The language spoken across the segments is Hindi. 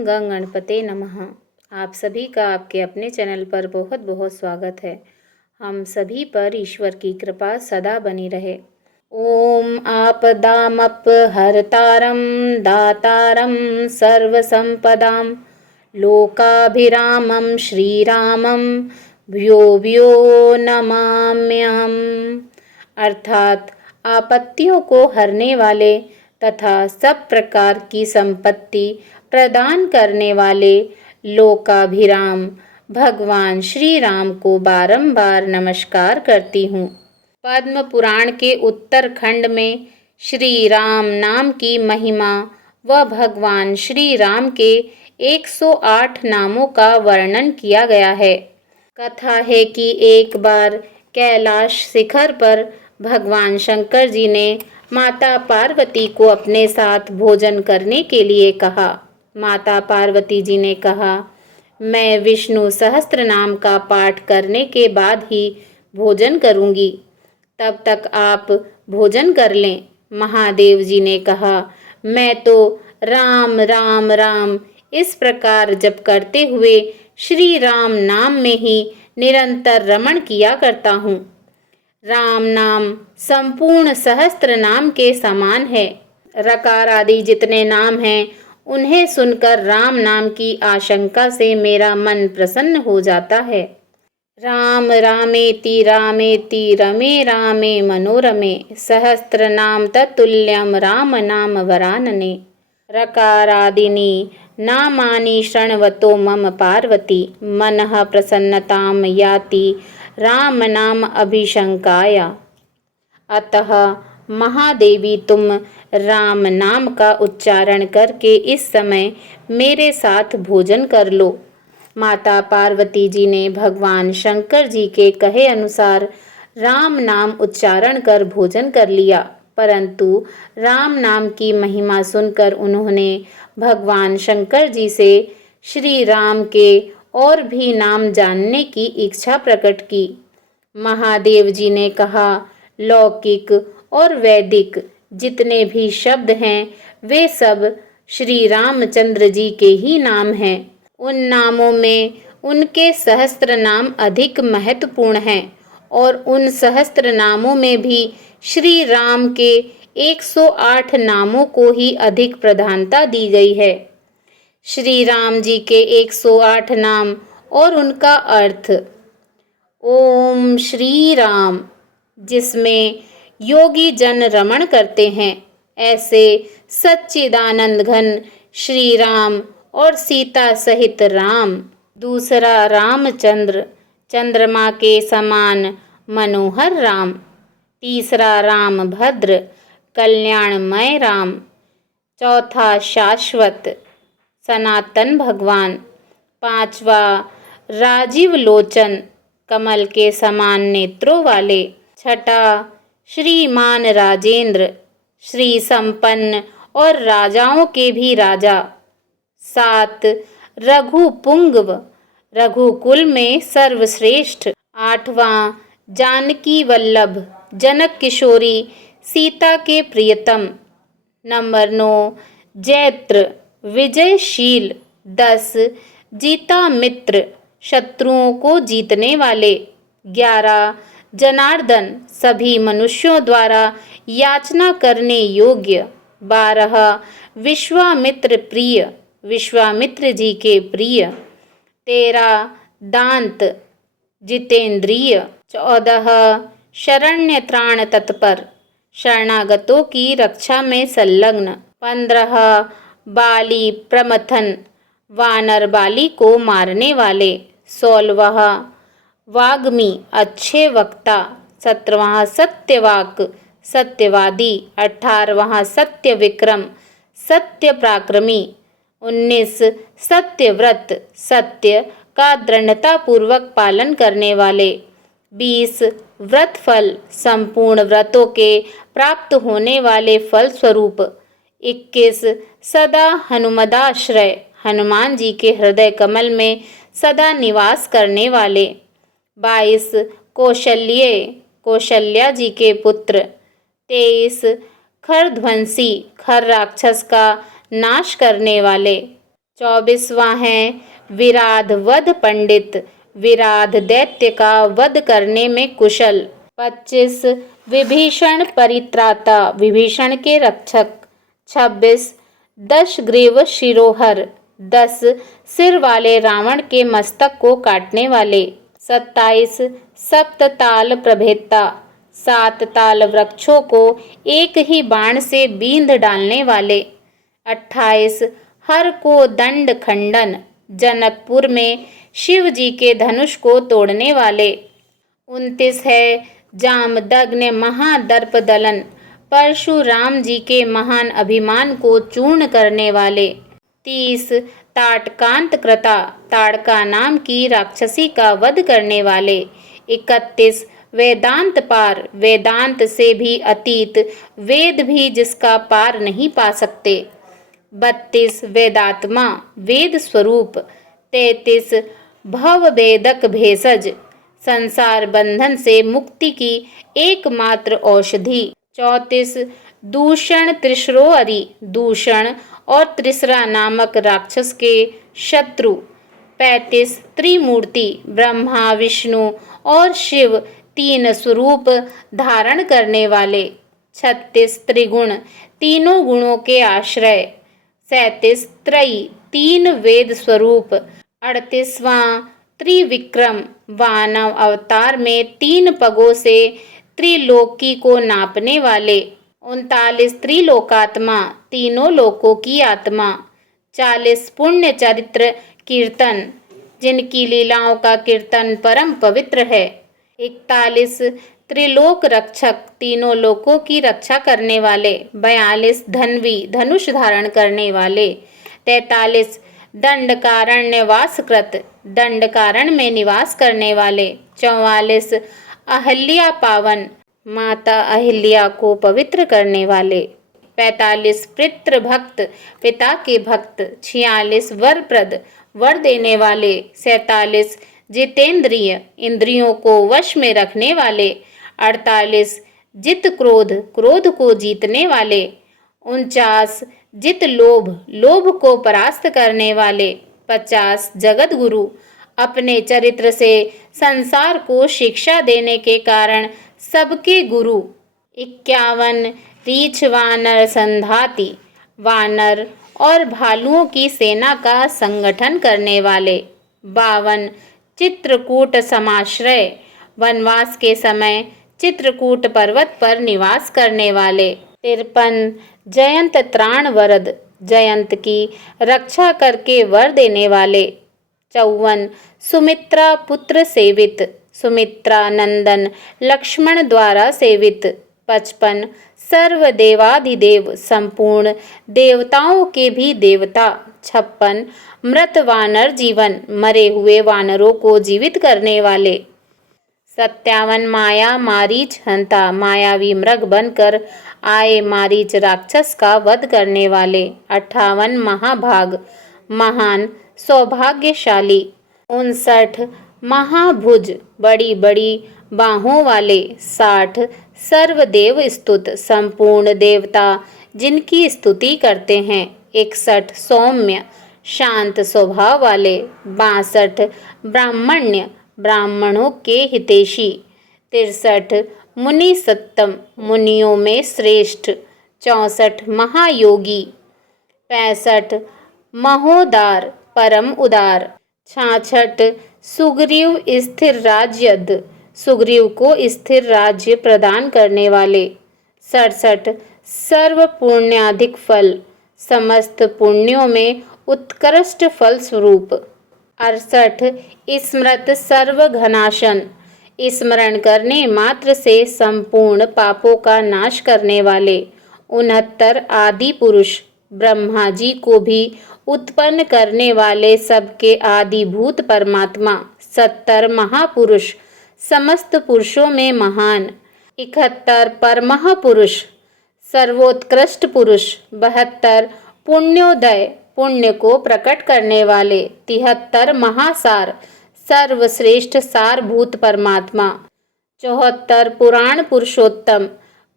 ओम गंग गणपते नमः। आप सभी का आपके अपने चैनल पर बहुत बहुत स्वागत है। हम सभी पर ईश्वर की कृपा सदा बनी रहे। ओम आपदामपहर्तारं दातारं सर्वसंपदां लोकाभिरामं श्रीरामं भ्यो भ्यो नमाम्यहम्। अर्थात आपत्तियों को हरने वाले तथा सब प्रकार की संपत्ति प्रदान करने वाले लोकाभिराम भगवान श्री राम को बारंबार नमस्कार करती हूँ। पद्म पुराण के उत्तरखंड में श्री राम नाम की महिमा व भगवान श्री राम के 108 नामों का वर्णन किया गया है। कथा है कि एक बार कैलाश शिखर पर भगवान शंकर जी ने माता पार्वती को अपने साथ भोजन करने के लिए कहा। माता पार्वती जी ने कहा, मैं विष्णु सहस्त्र नाम का पाठ करने के बाद ही भोजन करूंगी, तब तक आप भोजन कर लें। महादेव जी ने कहा, मैं तो राम राम राम इस प्रकार जप करते हुए श्री राम नाम में ही निरंतर रमण किया करता हूँ। राम नाम संपूर्ण सहस्त्र नाम के समान है। रकार आदि जितने नाम हैं उन्हें सुनकर राम नाम की आशंका से मेरा मन प्रसन्न हो जाता है। राम रामेति रामेति रमे रामे मनोरमे सहस्त्र नाम तत्तुल्यम राम नाम वरानने। रकारादिनी नामानि शृण्वतो मम पार्वती मनः प्रसन्नतां याति राम नाम अभिशंकाया। अतः महादेवी तुम राम नाम का उच्चारण करके इस समय मेरे साथ भोजन कर लो। माता पार्वती जी ने भगवान शंकर जी के कहे अनुसार राम नाम उच्चारण कर भोजन कर लिया, परंतु राम नाम की महिमा सुनकर उन्होंने भगवान शंकर जी से श्री राम के और भी नाम जानने की इच्छा प्रकट की। महादेव जी ने कहा, लौकिक और वैदिक जितने भी शब्द हैं वे सब श्री रामचंद्र जी के ही नाम हैं। उन नामों में उनके सहस्त्र नाम अधिक महत्वपूर्ण हैं और उन सहस्त्र नामों में भी श्री राम के 108 नामों को ही अधिक प्रधानता दी गई है। श्री राम जी के 108 नाम और उनका अर्थ। ओम श्री राम, जिसमें योगी जन रमण करते हैं, ऐसे सच्चिदानंद घन श्री राम और सीता सहित राम। दूसरा रामचंद्र, चंद्रमा के समान मनोहर राम। तीसरा राम भद्र, कल्याणमय राम। चौथा शाश्वत सनातन भगवान। पांचवा राजीव लोचन, कमल के समान नेत्रों वाले। छठा श्रीमान राजेंद्र, श्री संपन्न और राजाओं के भी राजा। सात रघुपुंगव, रघुकुल में सर्वश्रेष्ठ। आठवां जानकी वल्लभ, जनक किशोरी सीता के प्रियतम। नंबर 9 जैत्र, विजयशील। 10 जीता मित्र, शत्रुओं को जीतने वाले। 11 जनार्दन, सभी मनुष्यों द्वारा याचना करने योग्य। 12 विश्वामित्र प्रिय, विश्वामित्र जी के प्रिय। 13 दांत, जितेंद्रिय। 14 शरण्य त्राण तत्पर, शरणागतों की रक्षा में संलग्न। 15 बाली प्रमथन, वानर बाली को मारने वाले। 16वां वाग्मी, अच्छे वक्ता। 17वां सत्यवाक, सत्यवादी। 18वां सत्य विक्रम, सत्य पराक्रमी। 19 सत्यव्रत, सत्य का दृढ़ता पूर्वक पालन करने वाले। 20 व्रत फल, संपूर्ण व्रतों के प्राप्त होने वाले फल स्वरूप। 21 सदा हनुमदाश्रय, हनुमान जी के हृदय कमल में सदा निवास करने वाले। 22 कौशल्य, कौशल्या जी के पुत्र। 23 खरध्वंसी, खर राक्षस का नाश करने वाले। 24वां है विराध वध पंडित, विराध दैत्य का वध करने में कुशल। 25 विभीषण परित्राता, विभीषण के रक्षक। 26 दशग्रीव शिरोहर, 10 सिर वाले रावण के मस्तक को काटने वाले। 27 सप्तताल प्रभेता, 7 ताल वृक्षों को एक ही बाण से बींध डालने वाले। 28 हर को दंड खंडन, जनकपुर में शिव जी के धनुष को तोड़ने वाले। 29 है जामदग्नि महादर्प दलन, परशुराम जी के महान अभिमान को चूर्ण करने वाले। 30 ताटकांत कृता, ताड़का नाम की राक्षसी का वध करने वाले। 31 वेदांत पार, वेदांत से भी अतीत, वेद भी जिसका पार नहीं पा सकते। 32 वेदात्मा, वेद स्वरूप। 33 भव वेदक भेषज, संसार बंधन से मुक्ति की एकमात्र औषधि। 34 दूषण त्रिश्रोअरि, दूषण और त्रिसरा नामक राक्षस के शत्रु। 35 त्रिमूर्ति, ब्रह्मा विष्णु और शिव, 3 स्वरूप धारण करने वाले। 36 त्रिगुण, तीनों गुणों के आश्रय। 37 त्रयी, 3 वेद स्वरूप। 38वां त्रिविक्रम, वानव अवतार में 3 पगों से त्रिलोकी को नापने वाले। 39 त्रिलोकात्मा, तीनों लोकों की आत्मा। 40 पुण्य चरित्र कीर्तन, जिनकी लीलाओं का कीर्तन परम पवित्र है। 41 त्रिलोक रक्षक, तीनों लोकों की रक्षा करने वाले। 42 धन्वी, धनुष धारण करने वाले। 43 दंडकारण्य वासकृत, दंडकारण्य में निवास करने वाले। 44 अहिल्या पावन, माता अहिल्या को पवित्र करने वाले। 45 पितृ भक्त, पिता के भक्त। 46 वरप्रद, वर देने वाले। 47 जितेंद्रिय, इंद्रियों को वश में रखने वाले। 48 जित क्रोध, क्रोध को जीतने वाले। 49 जित लोभ, लोभ को परास्त करने वाले। 50 जगत गुरु, अपने चरित्र से संसार को शिक्षा देने के कारण सबके गुरु। 51 रीछ वानर संधाति, वानर और भालुओं की सेना का संगठन करने वाले। 52 चित्रकूट समाश्रय, वनवास के समय चित्रकूट पर्वत पर निवास करने वाले। 53 जयंत त्राण वरद, जयंत की रक्षा करके वर देने वाले। 54 सुमित्रा पुत्र सेवित, सुमित्रा नंदन लक्ष्मण द्वारा सेवित। 55 सर्व देवाधिदेव, संपूर्ण देवताओं के भी देवता। 56 मृत वानर जीवन, मरे हुए वानरों को जीवित करने वाले। 57 माया मारीच हंता, मायावी मृग बनकर आए मारीच राक्षस का वध करने वाले। 58 महाभाग, महान सौभाग्यशाली। 59 महाभुज, बड़ी बड़ी बाहों वाले। 60 सर्वदेव स्तुत, संपूर्ण देवता जिनकी स्तुति करते हैं। 61 सौम्य, शांत स्वभाव वाले। 62 ब्राह्मण्य, ब्राह्मणों के हितैषी। 63 मुनि सत्तम, मुनियों में श्रेष्ठ। 64 महायोगी। 65 महोदार, परम उदार। 66 सुग्रीव स्थिर राज्यद, सुग्रीव को स्थिर राज्य प्रदान करने वाले। 67 सर्व पुण्याधिक फल, समस्त पुण्यों में उत्कृष्ट फल स्वरूप। 68 स्मृत सर्व घनाशन, स्मरण करने मात्र से संपूर्ण पापों का नाश करने वाले। 69 आदि पुरुष, ब्रह्मा जी को भी उत्पन्न करने वाले सबके आदिभूत परमात्मा। 70 महापुरुष, समस्त पुरुषों में महान। 71 परमहापुरुष, सर्वोत्कृष्ट पुरुष। 72 पुण्योदय, पुण्य को प्रकट करने वाले। 73 महासार, सर्वश्रेष्ठ सारभूत परमात्मा। 74 पुराण पुरुषोत्तम,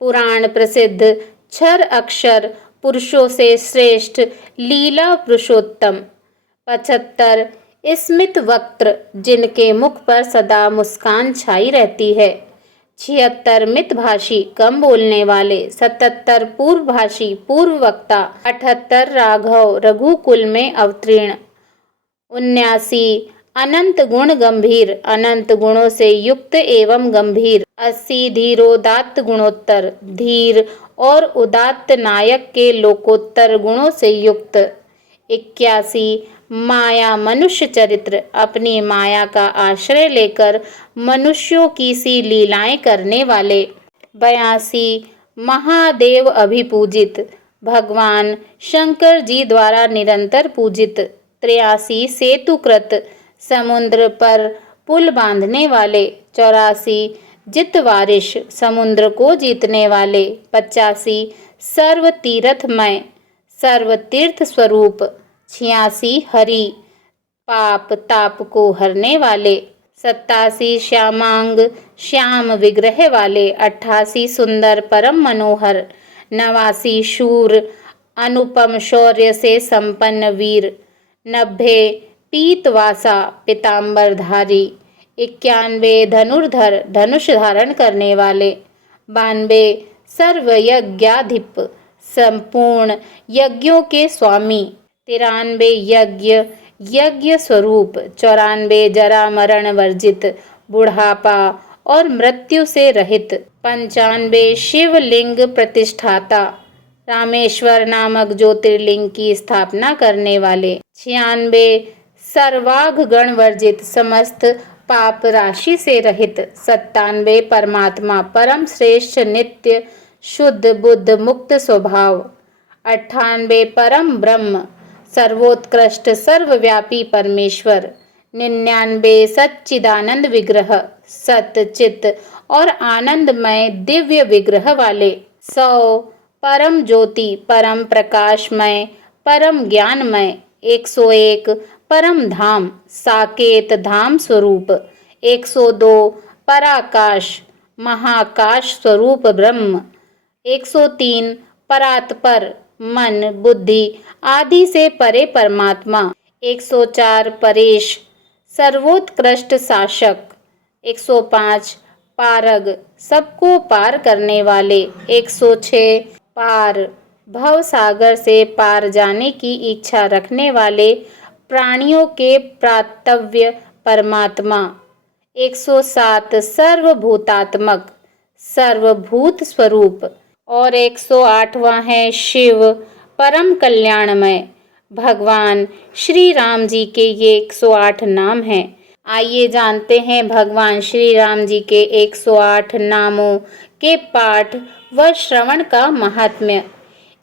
पुराण प्रसिद्ध क्षर अक्षर पुरुषों से श्रेष्ठ लीला पुरुषोत्तम। 75 स्मित वक्त्र, जिनके मुख पर सदा मुस्कान छाई रहती है। 76 मितभाषी, कम बोलने वाले। 77 पूर्वभाषी, पूर्व वक्ता। 78 राघव, रघुकुल में अवतीर्ण। 79 अनंत गुण गंभीर, अनंत गुणों से युक्त एवं गंभीर। 80 धीरोदात्त गुणोत्तर, धीर और उदात्त नायक के लोकोत्तर गुणों से युक्त। 81 माया मनुष्य चरित्र, अपनी माया का आश्रय लेकर मनुष्यों की सी लीलाएं करने वाले। 82 महादेव अभिपूजित, भगवान शंकर जी द्वारा निरंतर पूजित। 83 सेतुकृत, समुद्र पर पुल बांधने वाले। 84 जितवारिश, समुद्र को जीतने वाले। 85 सर्व तीर्थमय, सर्व तीर्थ स्वरूप। 86 हरि, पाप ताप को हरने वाले। 87 श्यामांग, श्याम विग्रह वाले। 88 सुंदर परम मनोहर। 89 शूर, अनुपम शौर्य से संपन्न वीर। 90 पीतवासा, पीताम्बरधारी। 91 धनुर्धर, धनुष धारण करने वाले। 92 सर्वयज्ञाधिप, संपूर्ण यज्ञों के स्वामी। 93 यज्ञ स्वरूप। 94 जरा मरण वर्जित, बुढ़ापा और मृत्यु से रहित। 95 शिवलिंग प्रतिष्ठाता, रामेश्वर नामक ज्योतिर्लिंग की स्थापना करने वाले। 96 सर्वाघ गण वर्जित, समस्त पाप राशि से रहित। 97 परमात्मा, परम श्रेष्ठ, नित्य शुद्ध बुद्ध मुक्त स्वभाव। 98 परम ब्रह्म, सर्वोत्कृष्ट सर्वव्यापी परमेश्वर। 99 सच्चिदानंद विग्रह, सत चित और आनंदमय दिव्य विग्रह वाले। 100 परम ज्योति, परम प्रकाशमय, परम ज्ञानमय। 101 परम धाम, साकेत धाम स्वरूप। 102 पराकाश, महाकाश स्वरूप ब्रह्म। 103 परात्पर, मन बुद्धि आदि से परे परमात्मा। 104 परेश, सर्वोत्कृष्ट शासक। 105 पारग, सबको पार करने वाले। 106 पार, भव सागर से पार जाने की इच्छा रखने वाले प्राणियों के प्रातव्य परमात्मा। 107 सर्वभूतात्मक, सर्वभूत स्वरूप। और 108वां है शिव, परम कल्याणमय। भगवान श्री राम जी के ये 108 नाम हैं। आइए जानते हैं भगवान श्री राम जी के 108 नामों के पाठ व श्रवण का महात्म्य।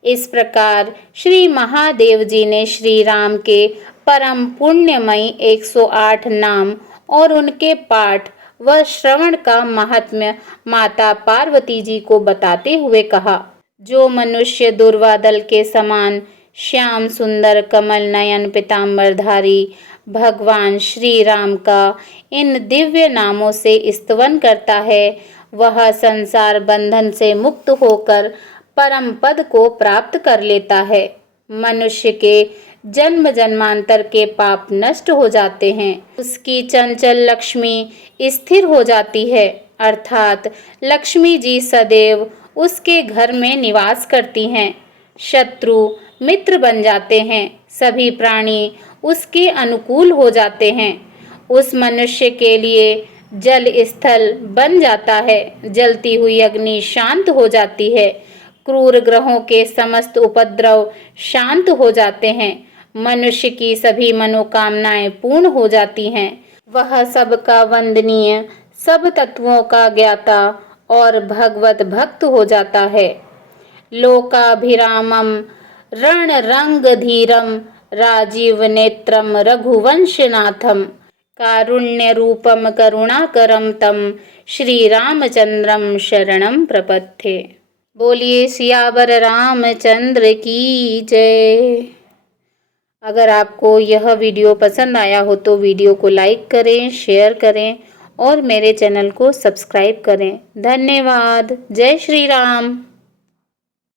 इस प्रकार श्री महादेव जी ने श्री राम के परम पुण्यमयी 108 नाम और उनके पाठ व श्रवण का महात्म्य माता पार्वती जी को बताते हुए कहा। जो मनुष्य दुर्वादल के समान श्याम सुंदर कमल नयन पीताम्बरधारी भगवान श्री राम का इन दिव्य नामों से स्तवन करता है, वह संसार बंधन से मुक्त होकर परम पद को प्राप्त कर लेता है। मनुष्य के जन्म जन्मांतर के पाप नष्ट हो जाते हैं, उसकी चंचल लक्ष्मी स्थिर हो जाती है, अर्थात लक्ष्मी जी सदैव उसके घर में निवास करती हैं। शत्रु मित्र बन जाते हैं, सभी प्राणी उसके अनुकूल हो जाते हैं। उस मनुष्य के लिए जल स्थल बन जाता है, जलती हुई अग्नि शांत हो जाती है, क्रूर ग्रहों के समस्त उपद्रव शांत हो जाते हैं, मनुष्य की सभी मनोकामनाएं पूर्ण हो जाती हैं। वह सबका वंदनीय, सब तत्वों का ज्ञाता और भगवत भक्त हो जाता है। लोकाभिरामम रण रंग धीरम राजीव नेत्रम रघुवंशनाथम कारुण्य रूपम करुणाकरम तम श्री रामचंद्रम शरणम प्रपद्ये। बोलिए सियावर रामचंद्र की जय। अगर आपको यह वीडियो पसंद आया हो तो वीडियो को लाइक करें, शेयर करें और मेरे चैनल को सब्सक्राइब करें। धन्यवाद। जय श्री राम।